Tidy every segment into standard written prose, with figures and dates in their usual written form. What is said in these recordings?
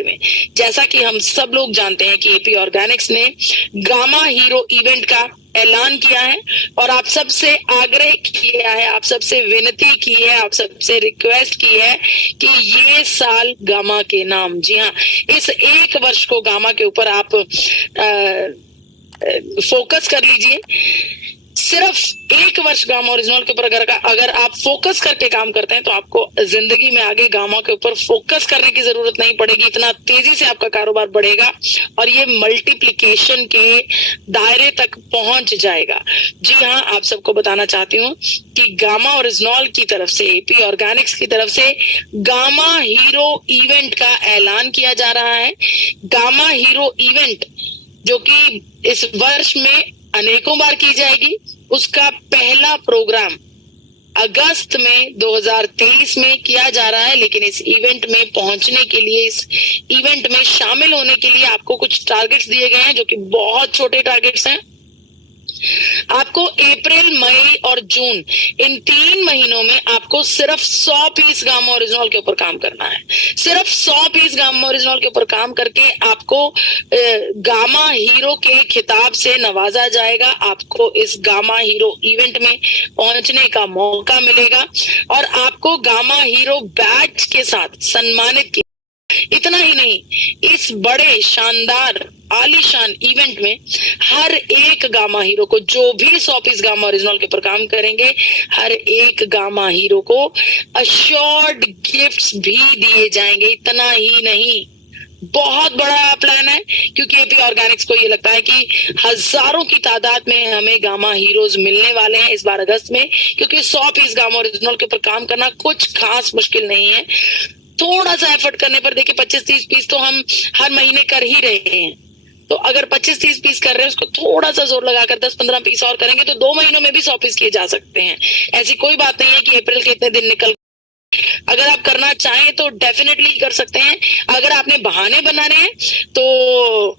में। जैसा कि हम सब लोग जानते हैं कि एपी ऑर्गेनिक्स ने गामा हीरो इवेंट का ऐलान किया है और आप सबसे आग्रह किया है, आप सबसे विनती की है, आप सबसे रिक्वेस्ट की है कि ये साल गामा के नाम, जी हाँ, इस एक वर्ष को गामा के ऊपर आप फोकस कर लीजिए। सिर्फ एक वर्ष गामा ओरिजिनल के ऊपर अगर आप फोकस करके काम करते हैं तो आपको जिंदगी में आगे गामा के ऊपर फोकस करने की जरूरत नहीं पड़ेगी। इतना तेजी से आपका कारोबार बढ़ेगा और ये मल्टीप्लिकेशन के दायरे तक पहुंच जाएगा। जी हाँ, आप सबको बताना चाहती हूँ कि गामा ओरिजिनल की तरफ से, एपी ऑर्गेनिक्स की तरफ से गामा हीरो इवेंट का ऐलान किया जा रहा है। गामा हीरो इवेंट जो कि इस वर्ष में अनेकों बार की जाएगी, उसका पहला प्रोग्राम अगस्त में 2023 में किया जा रहा है। लेकिन इस इवेंट में पहुंचने के लिए, इस इवेंट में शामिल होने के लिए आपको कुछ टारगेट्स दिए गए हैं जो कि बहुत छोटे टारगेट्स हैं। आपको अप्रैल, मई और जून, इन 3 महीनों में आपको सिर्फ 100 पीस गामा ओरिजिनल के ऊपर काम करना है। सिर्फ 100 पीस गामा ओरिजिनल के ऊपर काम करके आपको गामा हीरो के खिताब से नवाजा जाएगा। आपको इस गामा हीरो इवेंट में पहुंचने का मौका मिलेगा और आपको गामा हीरो बैच के साथ सम्मानित किया। इतना ही नहीं, इस बड़े शानदार आलीशान इवेंट में हर एक गामा हीरो को, जो भी 100 पीस गामा ओरिजिनल के ऊपर काम करेंगे, हर एक गामा हीरो को अश्योर्ड गिफ्ट्स भी दिए जाएंगे। इतना ही नहीं, बहुत बड़ा प्लान है क्योंकि एपी ऑर्गेनिक्स को ये लगता है कि हजारों की तादाद में हमें गामा हीरोज मिलने वाले हैं इस बार अगस्त में, क्योंकि 100 पीस गामा ओरिजिनल के ऊपर काम करना कुछ खास मुश्किल नहीं है। थोड़ा सा एफर्ट करने पर, देखिए 25-30 पीस तो हम हर महीने कर ही रहे हैं, तो अगर 25-30 पीस कर रहे हैं, उसको थोड़ा सा जोर लगाकर 10-15 पीस और करेंगे तो 2 महीनों में भी 100 पीस किए जा सकते हैं। ऐसी कोई बात नहीं है कि अप्रैल के इतने दिन निकल, अगर आप करना चाहें तो डेफिनेटली कर सकते हैं। अगर आपने बहाने बनाने हैं तो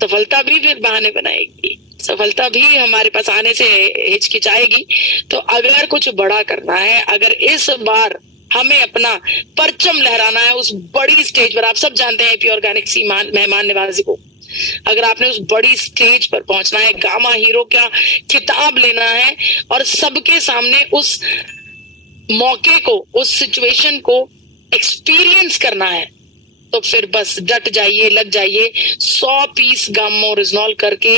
सफलता भी फिर बहाने बनाएगी, सफलता भी हमारे पास आने से हिचकिचाएगी। तो अगर कुछ बड़ा करना है, अगर इस बार हमें अपना परचम लहराना है उस बड़ी स्टेज पर, आप सब जानते हैं एपी ऑर्गेनिक्स की मेहमान नवाजी को, अगर आपने उस बड़ी स्टेज पर पहुंचना है, गामा हीरो का खिताब लेना है और सबके सामने उस मौके को, उस सिचुएशन को एक्सपीरियंस करना है, तो फिर बस डट जाइए, लग जाइए। 100 पीस गामा ओरिजिनल करके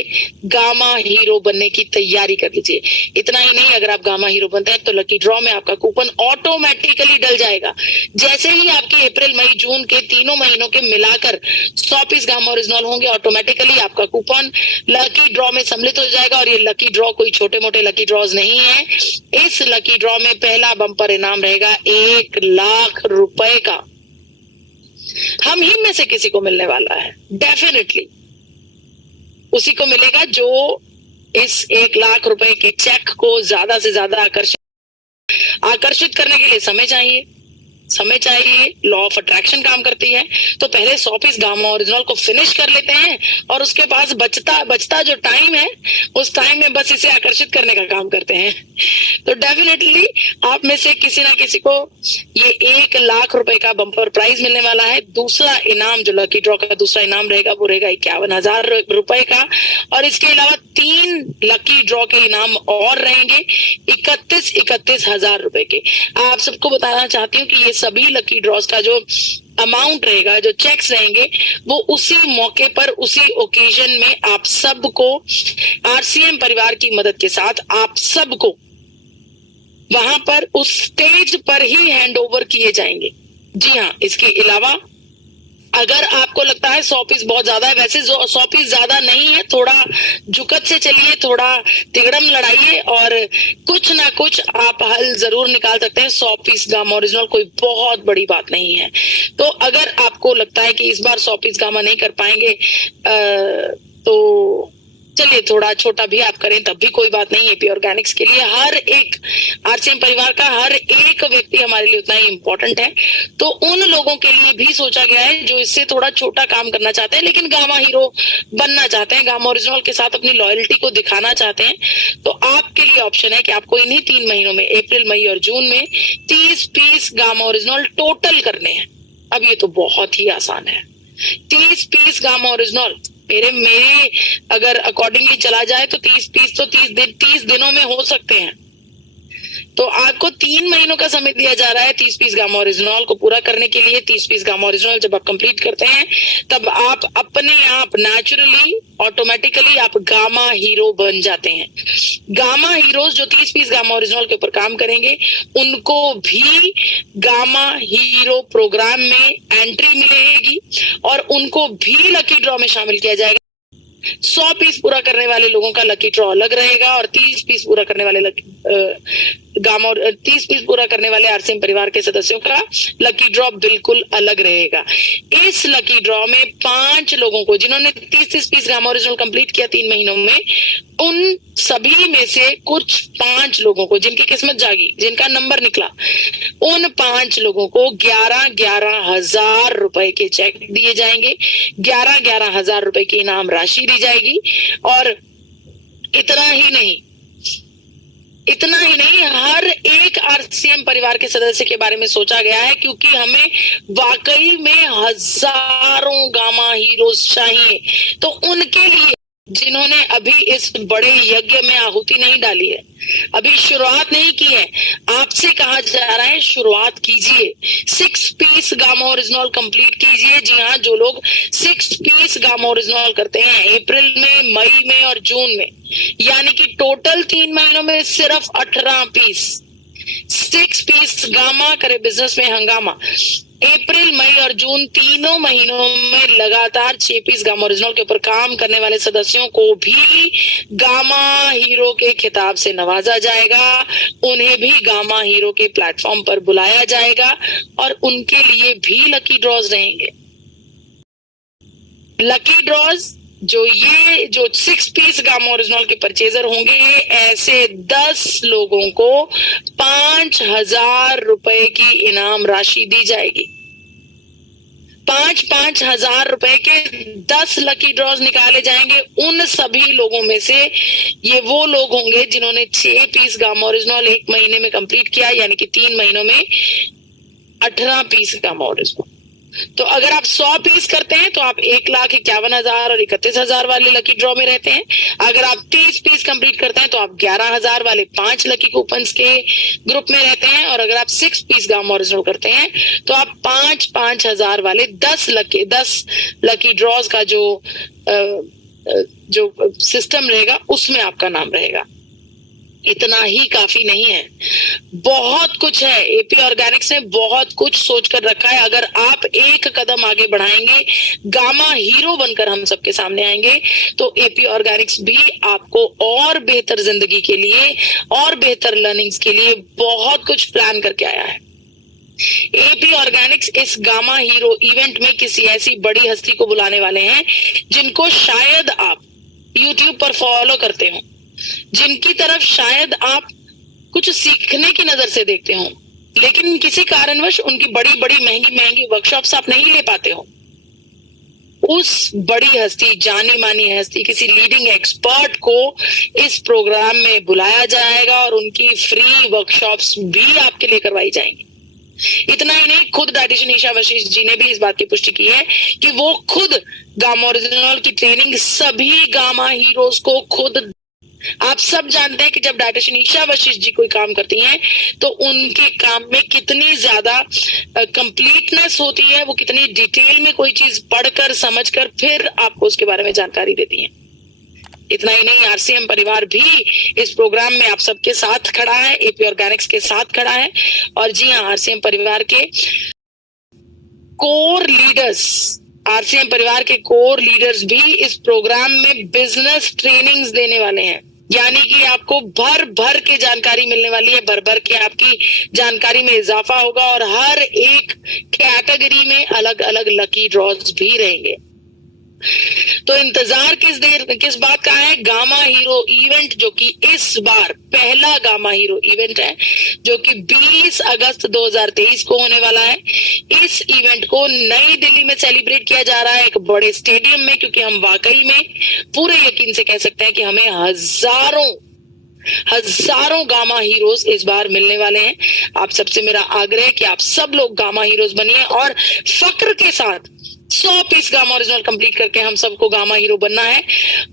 गामा हीरो बनने की तैयारी कर लीजिए। इतना ही नहीं, अगर आप गामा हीरो बनते हैं तो लकी ड्रॉ में आपका कूपन ऑटोमेटिकली डल जाएगा। जैसे ही आपके अप्रैल, मई, जून के तीनों महीनों के मिलाकर 100 पीस गामा ओरिजिनल होंगे, ऑटोमेटिकली आपका कूपन लकी ड्रॉ में सम्मिलित हो जाएगा। और ये लकी ड्रॉ कोई छोटे मोटे लकी ड्रॉज नहीं है। इस लकी ड्रॉ में पहला बम्पर इनाम रहेगा 1 लाख रुपए का, हम ही में से किसी को मिलने वाला है। डेफिनेटली उसी को मिलेगा जो इस 1 लाख रुपए के चेक को ज्यादा से ज्यादा आकर्षित करने के लिए समय चाहिए। लॉ ऑफ अट्रैक्शन काम करती है। तो पहले 100 पीस गामा ओरिजिनल को फिनिश कर लेते हैं और उसके पास बचता जो टाइम है, उस टाइम में बस इसे आकर्षित करने का काम करते हैं। तो डेफिनेटली आप में से किसी ना किसी को ये 1 लाख रुपए का बम्पर प्राइज मिलने वाला है। दूसरा इनाम, जो लकी ड्रॉ का दूसरा इनाम रहेगा, वो रहेगा 51,000 रुपए का। और इसके अलावा 3 लकी ड्रॉ के इनाम और रहेंगे 31,000 रुपए के। आप सबको बताना चाहती हूँ कि ये सभी लकी ड्रॉज का जो अमाउंट रहेगा, जो चेक्स रहेंगे, वो उसी मौके पर, उसी ओकेजन में आप सबको आरसीएम परिवार की मदद के साथ आप सबको वहां पर उस स्टेज पर ही हैंड ओवर किए जाएंगे। जी हाँ, इसके अलावा अगर आपको लगता है 100 पीस बहुत ज्यादा है, वैसे 100 पीस ज्यादा नहीं है, थोड़ा जुकत से चलिए, थोड़ा तिगड़म लड़ाइए और कुछ ना कुछ आप हल जरूर निकाल सकते हैं। 100 पीस गामा ओरिजिनल कोई बहुत बड़ी बात नहीं है। तो अगर आपको लगता है कि इस बार 100 पीस गामा नहीं कर पाएंगे तो चलिए थोड़ा छोटा भी आप करें, तब भी कोई बात नहीं। एपी ऑर्गेनिक्स के लिए हर एक आरसीएम परिवार का हर एक व्यक्ति हमारे लिए उतना ही इम्पोर्टेंट है। तो उन लोगों के लिए भी सोचा गया है जो इससे थोड़ा छोटा काम करना चाहते हैं लेकिन गामा हीरो बनना चाहते हैं, गामा ओरिजिनल के साथ अपनी लॉयल्टी को दिखाना चाहते हैं। तो आपके लिए ऑप्शन है कि आपको इन्हीं 3 महीनों में, अप्रैल, मई और जून में 30 पीस गामा ओरिजिनल टोटल करने हैं। अब ये तो बहुत ही आसान है। 30 पीस गामा ओरिजिनल मेरे अगर अकॉर्डिंगली चला जाए तो 30 पीस तो 30 दिनों में हो सकते हैं। तो आपको 3 महीनों का समय दिया जा रहा है 30 पीस गामा ओरिजिनल को पूरा करने के लिए। 30 पीस गामा ओरिजिनल जब आप कंप्लीट करते हैं तब आप अपने आप नेचुरली ऑटोमेटिकली आप गामा हीरो बन जाते हैं। गामा हीरोज जो 30 पीस गामा ओरिजिनल के ऊपर काम करेंगे उनको भी गामा हीरो प्रोग्राम में एंट्री मिलेगी और उनको भी लकी ड्रॉ में शामिल किया जाएगा। 100 पीस पूरा करने वाले लोगों का लकी ड्रॉ अलग रहेगा और 30 पीस पूरा करने वाले 30 पीस पूरा करने वाले आरसीएम परिवार के सदस्यों का लकी ड्रॉ बिल्कुल अलग रहेगा। इस लकी ड्रॉ में 5 लोगों को जिन्होंने 30 पीस गामा ओरिजिनल कंप्लीट किया 3 महीनों में, उन सभी में से कुछ 5 लोगों को जिनकी किस्मत जागी, जिनका नंबर निकला, उन 5 लोगों को 11 हजार रुपए के चेक दिए जाएंगे। 11 हजार रुपए की इनाम राशि दी जाएगी। और इतना ही नहीं, हर एक आरसीएम परिवार के सदस्य के बारे में सोचा गया है, क्योंकि हमें वाकई में हजारों गामा हीरोज चाहिए। तो उनके लिए जिन्होंने अभी इस बड़े यज्ञ में आहुति नहीं डाली है, अभी शुरुआत नहीं की है, आपसे कहा जा रहा है शुरुआत कीजिए। 6 पीस गामा ओरिजिनल कंप्लीट कीजिए। जी हाँ, जो लोग 6 पीस गामा ओरिजिनल करते हैं अप्रैल में, मई में और जून में, यानी कि टोटल 3 महीनों में सिर्फ 18 पीस 6 पीस गामा करे बिजनेस में हंगामा। अप्रैल, मई और जून तीनों महीनों में लगातार 6 पीस गामा ओरिजिनल के ऊपर काम करने वाले सदस्यों को भी गामा हीरो के खिताब से नवाजा जाएगा। उन्हें भी गामा हीरो के प्लेटफॉर्म पर बुलाया जाएगा और उनके लिए भी लकी ड्रॉज रहेंगे। लकी ड्रॉज जो 6 पीस गामा ओरिजिनल के परचेजर होंगे, ऐसे 10 लोगों को 5,000 रुपए की इनाम राशि दी जाएगी। 5-5 हजार रुपए के 10 लकी ड्रॉज निकाले जाएंगे। उन सभी लोगों में से ये वो लोग होंगे जिन्होंने 6 पीस गामा ओरिजिनल 1 महीने में कंप्लीट किया, यानी कि 3 महीनों में 18 पीस गामा ओरिजिनल। तो अगर आप 100 पीस करते हैं तो आप 1,51,000 और 31,000 वाले लकी ड्रॉ में रहते हैं। अगर आप 30 पीस कंप्लीट करते हैं तो आप 11,000 वाले 5 लकी कूपन्स के ग्रुप में रहते हैं। और अगर आप 6 पीस गामा ओरिजिनल करते हैं तो आप 5-5 हजार वाले 10 लकी ड्रॉज का जो सिस्टम रहेगा उसमें आपका नाम रहेगा। इतना ही काफी नहीं है, बहुत कुछ है। एपी ऑर्गेनिक्स ने बहुत कुछ सोच कर रखा है। अगर आप एक कदम आगे बढ़ाएंगे, गामा हीरो बनकर हम सबके सामने आएंगे, तो एपी ऑर्गेनिक्स भी आपको और बेहतर जिंदगी के लिए और बेहतर लर्निंग्स के लिए बहुत कुछ प्लान करके आया है। एपी ऑर्गेनिक्स इस गामा हीरो इवेंट में किसी ऐसी बड़ी हस्ती को बुलाने वाले हैं जिनको शायद आप यूट्यूब पर फॉलो करते हो, जिनकी तरफ शायद आप कुछ सीखने की नजर से देखते हो, लेकिन किसी कारणवश उनकी बड़ी बड़ी महंगी वर्कशॉप्स आप नहीं ले पाते हो। उस बड़ी हस्ती, जानी मानी हस्ती, किसी लीडिंग एक्सपर्ट को इस प्रोग्राम में बुलाया जाएगा और उनकी फ्री वर्कशॉप्स भी आपके लिए करवाई जाएंगी। इतना ही नहीं, खुद डायटिशियन ईशा वशिष्ठ जी ने भी इस बात की पुष्टि की है कि वो खुद गामा ओरिजिनल की ट्रेनिंग सभी गामा हीरोज को खुद, आप सब जानते हैं कि जब डायटिशियन ईशा वशिष्ठ जी कोई काम करती हैं तो उनके काम में कितनी ज्यादा कंप्लीटनेस होती है, वो कितनी डिटेल में कोई चीज पढ़कर समझकर फिर आपको उसके बारे में जानकारी देती हैं। इतना ही नहीं, आरसीएम परिवार भी इस प्रोग्राम में आप सबके साथ खड़ा है, एपी ऑर्गेनिक्स के साथ खड़ा है। और जी हाँ, आरसीएम परिवार के कोर लीडर्स, आरसीएम परिवार के कोर लीडर्स भी इस प्रोग्राम में बिजनेस ट्रेनिंग्स देने वाले हैं, यानी कि आपको भर भर के जानकारी मिलने वाली है, भर भर के आपकी जानकारी में इजाफा होगा और हर एक कैटेगरी में अलग अलग लकी ड्रॉज भी रहेंगे। तो इंतजार किस बात का है? गामा हीरो इवेंट, जो कि इस बार पहला गामा हीरो इवेंट है, जो कि 20 अगस्त 2023 को होने वाला है। इस इवेंट को नई दिल्ली में सेलिब्रेट किया जा रहा है, एक बड़े स्टेडियम में, क्योंकि हम वाकई में पूरे यकीन से कह सकते हैं कि हमें हजारों गामा हीरोज इस बार मिलने वाले हैं। आप सबसे मेरा आग्रह है कि आप सब लोग गामा हीरोज बनिए और फक्र के साथ 100 पीस गामा ओरिजिनल कंप्लीट करके हम सबको गामा हीरो बनना है।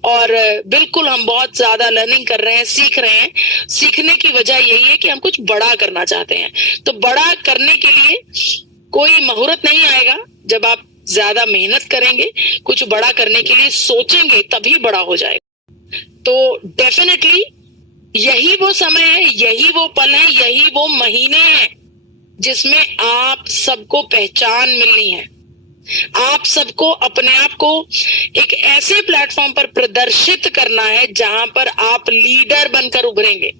और बिल्कुल हम बहुत ज्यादा लर्निंग कर रहे हैं, सीख रहे हैं। सीखने की वजह यही है कि हम कुछ बड़ा करना चाहते हैं। तो बड़ा करने के लिए कोई मुहूर्त नहीं आएगा, जब आप ज्यादा मेहनत करेंगे, कुछ बड़ा करने के लिए सोचेंगे, तभी बड़ा हो जाएगा। तो डेफिनेटली यही वो समय है, यही वो पल है, यही वो महीने हैं जिसमें आप सबको पहचान मिलनी है। आप सबको अपने आप को एक ऐसे प्लेटफॉर्म पर प्रदर्शित करना है जहां पर आप लीडर बनकर उभरेंगे।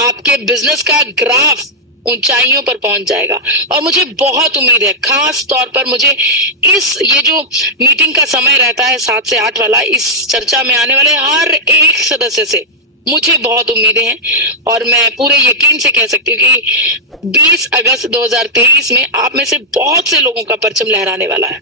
आपके बिजनेस का ग्राफ ऊंचाइयों पर पहुंच जाएगा। और मुझे बहुत उम्मीद है, खास तौर पर मुझे ये जो मीटिंग का समय रहता है 7 से 8 वाला, इस चर्चा में आने वाले हर एक सदस्य से मुझे बहुत उम्मीदें हैं। और मैं पूरे यकीन से कह सकती हूँ कि 20 अगस्त 2023 में आप में से बहुत से लोगों का परचम लहराने वाला है।